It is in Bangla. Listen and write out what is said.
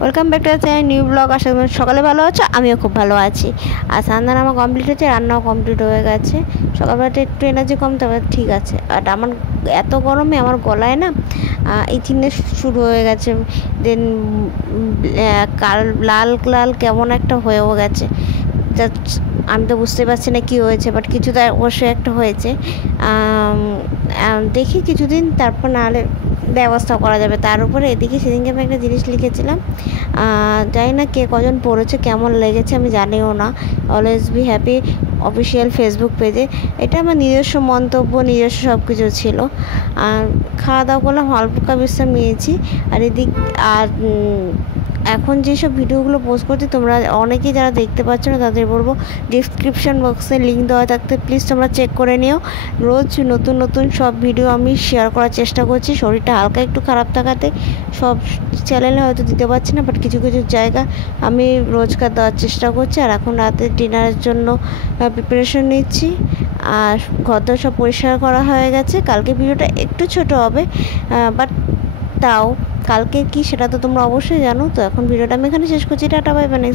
Welcome back to the channel new blog. আশা করি সকালে ভালো আছো, আমিও খুব ভালো আছি। আর স্নান আমার কমপ্লিট হয়েছে, রান্নাও কমপ্লিট হয়ে গেছে। সকালবেলাটা একটু এনার্জি কম, তবে ঠিক আছে। আর আমার এত গরমে আমার গলায় না ইচিংয়ে শুরু হয়ে গেছে, দেন লাল লাল কেমন একটা হয়েও গেছে। আমি তো বুঝতে পারছি না কী হয়েছে, বাট কিছু তো অবশ্যই একটা হয়েছে। দেখি কিছুদিন, তারপর নাহলে ব্যবস্থা করা যাবে। তার উপরে এদিকে সেদিনকে আমি একটা জিনিস লিখেছিলাম, জানি না কে কজন পড়েছে, কেমন লেগেছে আমি জানিও না। Always be happy official Facebook পেজে। এটা আমার নিজস্ব মন্তব্য, নিজস্ব সব কিছু ছিল। আর খাওয়া দাওয়া করলাম, হালকা বিশ্রাম নিয়েছি। আর এখন যেসব ভিডিওগুলো পোস্ট করছি, তোমরা অনেকেই যারা দেখতে পাচ্ছ না তাদের বলবো ডিসক্রিপশান বক্সে লিঙ্ক দেওয়া থাকতে প্লিজ তোমরা চেক করে নিও। রোজ নতুন নতুন সব ভিডিও আমি শেয়ার করার চেষ্টা করছি। শরীরটা হালকা একটু খারাপ থাকাতে সব চ্যানেলে হয়তো দিতে পারছি না, বাট কিছু কিছু জায়গা আমি রোজকার দেওয়ার চেষ্টা করছি। আর এখন রাতের ডিনারের জন্য প্রিপারেশন নিচ্ছি। আর ঘরদোর সব পরিষ্কার করা হয়ে গেছে। কালকে ভিডিওটা একটু ছোট হবে, বাট তাও কালকে কি সেটা তো তোমরা অবশ্যই জানো। তো এখন ভিডিওটা আমি এখানে শেষ করছি। Tata, bye bye.